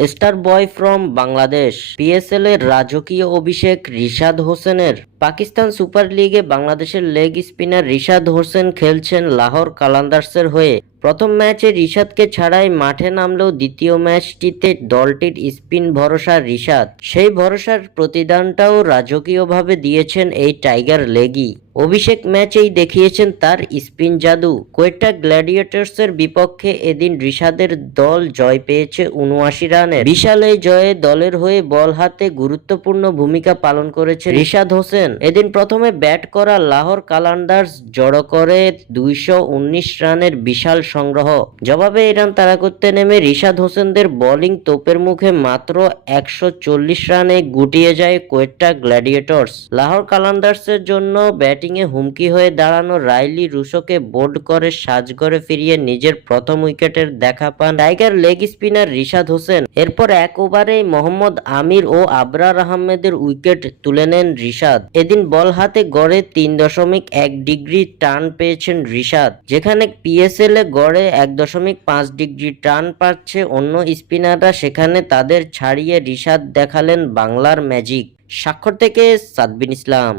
Star boy from Bangladesh PSL এর রাজকীয় অভিষেক রিশাদ হোসেনের। পাকিস্তান সুপার লিগে বাংলাদেশের লেগ স্পিনার রিশাদ হোসেন খেলছেন লাহোর কালান্দার্সের হয়ে। প্রথম ম্যাচে রিশাদকে ছাড়াই মাঠে নামলেও দ্বিতীয় ম্যাচটিতে দলটির স্পিন ভরসা রিশাদ। সেই ভরসার প্রতিদানটাও রাজকীয়ভাবে দিয়েছেন এই টাইগার লেগি। অভিষেক ম্যাচেই দেখিয়েছেন তার স্পিন জাদু। কোয়েটা গ্ল্যাডিয়েটর্সের বিপক্ষে এদিন রিশাদের দল জয় পেয়েছে উনআশি রানে বিশাল এই জয়ে দলের হয়ে বল হাতে গুরুত্বপূর্ণ ভূমিকা পালন করেছে রিশাদ হোসেন। এদিন প্রথমে ব্যাট করা লাহোর কালান্ডার্স জড়ো করে দুইশো উনিশ রানের বিশাল সংগ্রহ। জবাবে এই রান তাড়া করতে নেমে রিশাদ হোসেনদের বোলিং তোপের মুখে মাত্র একশো চল্লিশ রানে গুটিয়ে যায় কোয়েটা গ্ল্যাডিয়েটর্স। লাহোর কালান্ডার্সের জন্য ব্যাটিংয়ে হুমকি হয়ে দাঁড়ানো রাইলি রুশোকে বোল্ড করে সাজঘরে ফিরিয়ে নিজের প্রথম উইকেটের দেখা পান tiger leg spinner Rishad Hossain. এরপর এক ওভারেই মোহাম্মদ আমির ও আবরার আহমেদের উইকেট তুলে নেন রিশাদ। এদিন বল হাতে গড়ে তিন দশমিক এক ডিগ্রি টার্ন পেয়েছেন রিশাদ, যেখানে পিএসএল এ গড়ে এক দশমিক পাঁচ ডিগ্রি টার্ন পাচ্ছে অন্য স্পিনাররা, সেখানে তাদের ছাড়িয়ে রিশাদ দেখালেন বাংলার ম্যাজিক। স্বাক্ষর থেকে সাদবিন ইসলাম।